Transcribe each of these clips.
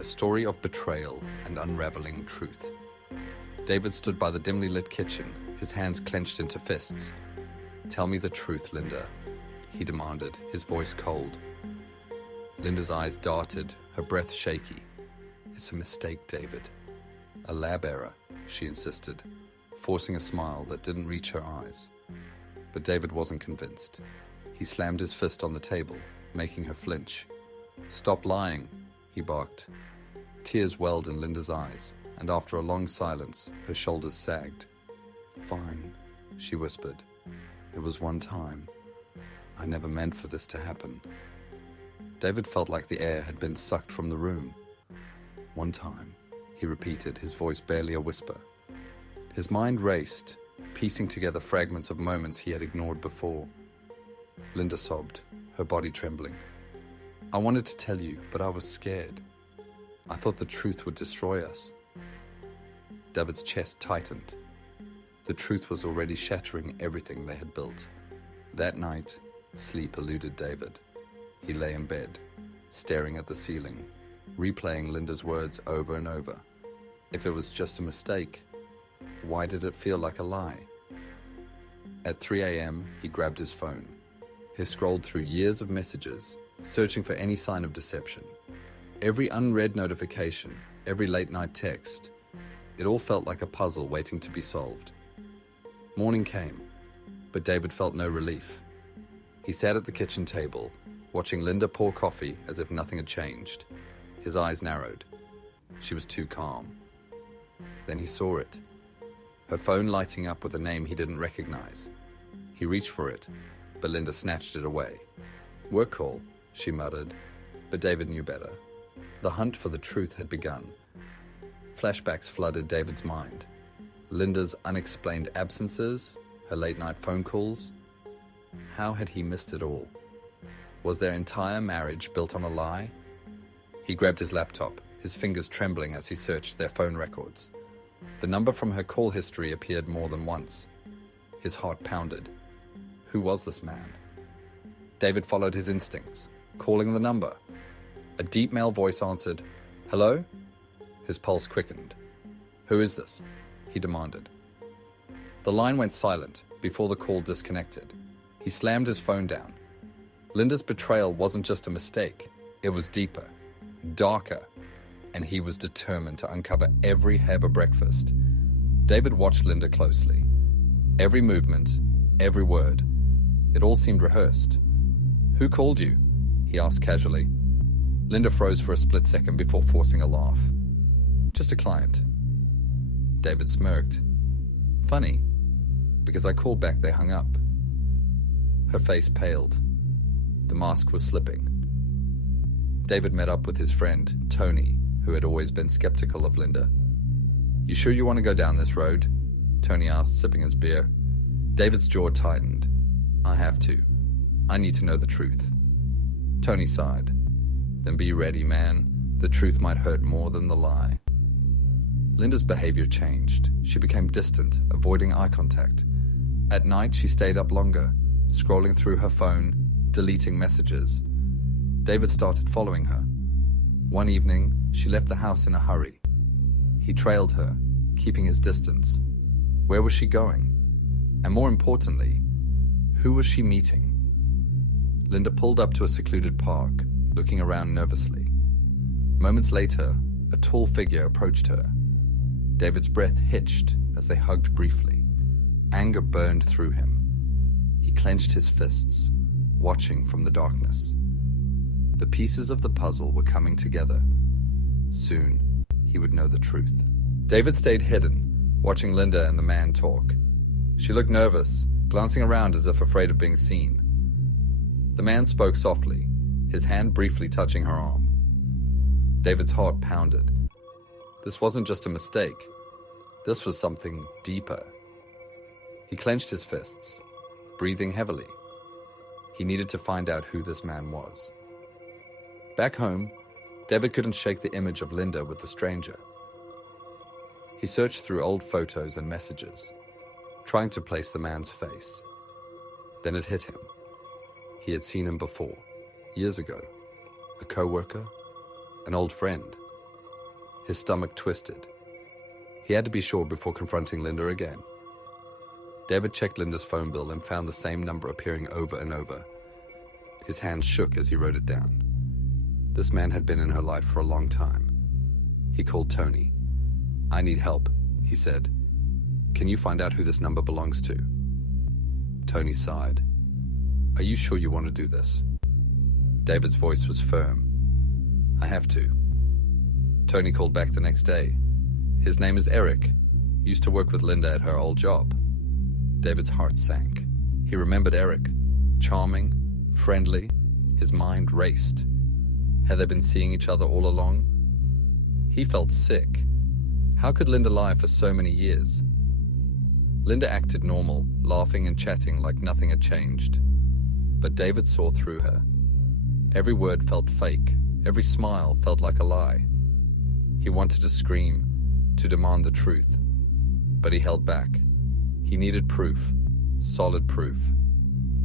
a story of betrayal and unraveling truth. David stood by the dimly lit kitchen, his hands clenched into fists. "Tell me the truth, Linda," he demanded, his voice cold. Linda's eyes darted, her breath shaky. "It's a mistake, David. A lab error," she insisted, forcing a smile that didn't reach her eyes. But David wasn't convinced. He slammed his fist on the table, making her flinch. "Stop lying," he barked. Tears welled in Linda's eyes, and after a long silence, her shoulders sagged. "Fine," she whispered. "It was one time. I never meant for this to happen." David felt like the air had been sucked from the room. "One time," he repeated, his voice barely a whisper. His mind raced, piecing together fragments of moments he had ignored before. Linda sobbed, her body trembling. "I wanted to tell you, but I was scared. I thought the truth would destroy us." David's chest tightened. The truth was already shattering everything they had built. That night, sleep eluded David. He lay in bed, staring at the ceiling, replaying Linda's words over and over. If it was just a mistake, why did it feel like a lie? At 3 a.m., he grabbed his phone. He scrolled through years of messages, searching for any sign of deception. Every unread notification, every late-night text, it all felt like a puzzle waiting to be solved. Morning came, but David felt no relief. He sat at the kitchen table, watching Linda pour coffee as if nothing had changed. His eyes narrowed. She was too calm. Then he saw it. Her phone lighting up with a name he didn't recognize. He reached for it, but Linda snatched it away. "Work call," she muttered, but David knew better. The hunt for the truth had begun. Flashbacks flooded David's mind. Linda's unexplained absences, her late-night phone calls. How had he missed it all? Was their entire marriage built on a lie? He grabbed his laptop, his fingers trembling as he searched their phone records. The number from her call history appeared more than once. His heart pounded. Who was this man? David followed his instincts, calling the number. A deep male voice answered, "Hello?" His pulse quickened. "Who is this?" he demanded. The line went silent before the call disconnected. He slammed his phone down. Linda's betrayal wasn't just a mistake. It was deeper, darker, and he was determined to uncover every hair of breakfast. David watched Linda closely. Every movement, every word. It all seemed rehearsed. "Who called you?" he asked casually. Linda froze for a split second before forcing a laugh. "Just a client." David smirked. "Funny, because I called back, they hung up." Her face paled. The mask was slipping. David met up with his friend, Tony, who had always been skeptical of Linda. "You sure you want to go down this road?" Tony asked, sipping his beer. David's jaw tightened. "I have to. I need to know the truth." Tony sighed. "Then be ready, man. The truth might hurt more than the lie." Linda's behavior changed. She became distant, avoiding eye contact. At night, she stayed up longer, scrolling through her phone, deleting messages. David started following her. One evening, she left the house in a hurry. He trailed her, keeping his distance. Where was she going? And more importantly, who was she meeting? Linda pulled up to a secluded park, looking around nervously. Moments later, a tall figure approached her. David's breath hitched as they hugged briefly. Anger burned through him. He clenched his fists, watching from the darkness. The pieces of the puzzle were coming together. Soon, he would know the truth. David stayed hidden, watching Linda and the man talk. She looked nervous, glancing around as if afraid of being seen. The man spoke softly, his hand briefly touching her arm. David's heart pounded. This wasn't just a mistake. This was something deeper. He clenched his fists, breathing heavily. He needed to find out who this man was. Back home, David couldn't shake the image of Linda with the stranger. He searched through old photos and messages, trying to place the man's face. Then it hit him. He had seen him before, years ago. A co-worker, an old friend. His stomach twisted. He had to be sure before confronting Linda again. David checked Linda's phone bill and found the same number appearing over and over. His hands shook as he wrote it down. This man had been in her life for a long time. He called Tony. "I need help," he said. "Can you find out who this number belongs to?" Tony sighed. "Are you sure you want to do this?" David's voice was firm. "I have to." Tony called back the next day. "His name is Eric. Used to work with Linda at her old job." David's heart sank. He remembered Eric. Charming, friendly. His mind raced. Had they been seeing each other all along? He felt sick. How could Linda lie for so many years? Linda acted normal, laughing and chatting like nothing had changed. But David saw through her. Every word felt fake. Every smile felt like a lie. He wanted to scream, to demand the truth. But he held back. He needed proof, solid proof,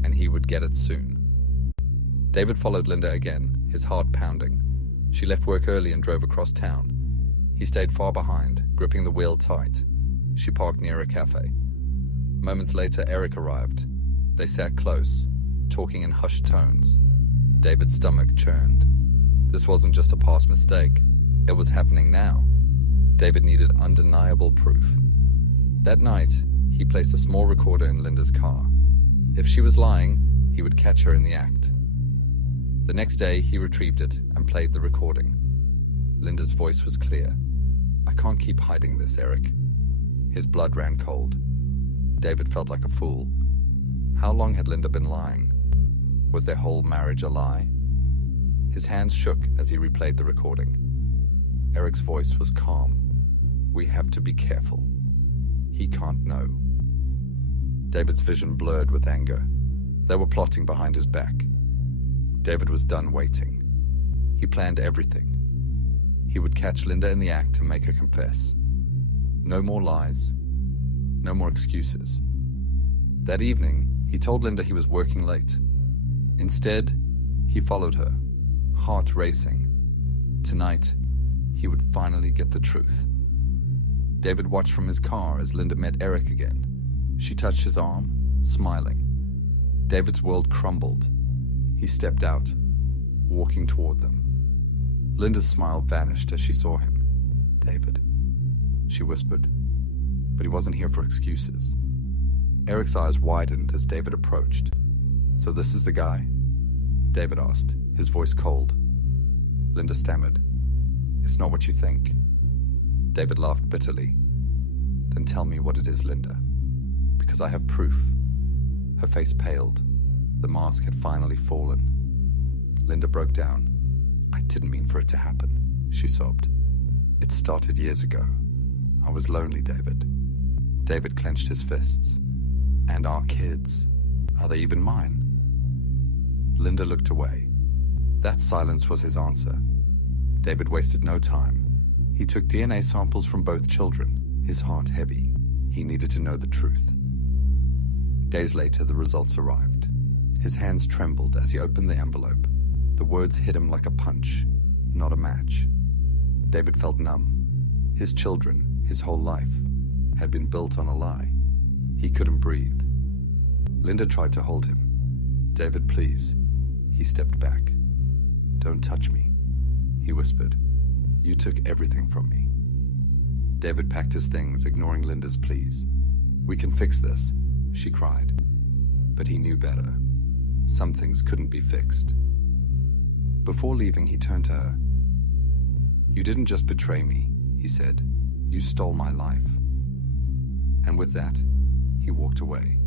and he would get it soon. David followed Linda again, his heart pounding. She left work early and drove across town. He stayed far behind, gripping the wheel tight. She parked near a cafe. Moments later, Eric arrived. They sat close, talking in hushed tones. David's stomach churned. This wasn't just a past mistake. It was happening now. David needed undeniable proof. That night, he placed a small recorder in Linda's car. If she was lying, he would catch her in the act. The next day, he retrieved it and played the recording. Linda's voice was clear. "I can't keep hiding this, Eric." His blood ran cold. David felt like a fool. How long had Linda been lying? Was their whole marriage a lie? His hands shook as he replayed the recording. Eric's voice was calm. "We have to be careful. He can't know." David's vision blurred with anger. They were plotting behind his back. David was done waiting. He planned everything. He would catch Linda in the act and make her confess. No more lies. No more excuses. That evening, he told Linda he was working late. Instead, he followed her, heart racing. Tonight, he would finally get the truth. David watched from his car as Linda met Eric again. She touched his arm, smiling. David's world crumbled. He stepped out, walking toward them. Linda's smile vanished as she saw him. "David," she whispered, but he wasn't here for excuses. Eric's eyes widened as David approached. "So this is the guy?" David asked, his voice cold. Linda stammered. "It's not what you think." David laughed bitterly. "Then tell me what it is, Linda, because I have proof." Her face paled. The mask had finally fallen. Linda broke down. "I didn't mean for it to happen," she sobbed. "It started years ago. I was lonely, David." David clenched his fists. "And our kids, are they even mine?" Linda looked away. That silence was his answer. David wasted no time. He took DNA samples from both children, his heart heavy. He needed to know the truth. Days later, the results arrived. His hands trembled as he opened the envelope. The words hit him like a punch, not a match. David felt numb. His children, his whole life, had been built on a lie. He couldn't breathe. Linda tried to hold him. "David, please." He stepped back. "Don't touch me," he whispered. "You took everything from me." David packed his things, ignoring Linda's pleas. "We can fix this," she cried. But he knew better. Some things couldn't be fixed. Before leaving, he turned to her. "You didn't just betray me," he said. "You stole my life." And with that, he walked away.